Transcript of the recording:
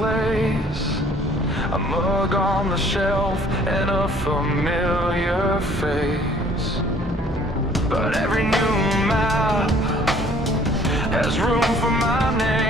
place, a mug on the shelf and a familiar face. But every new map has room for my name.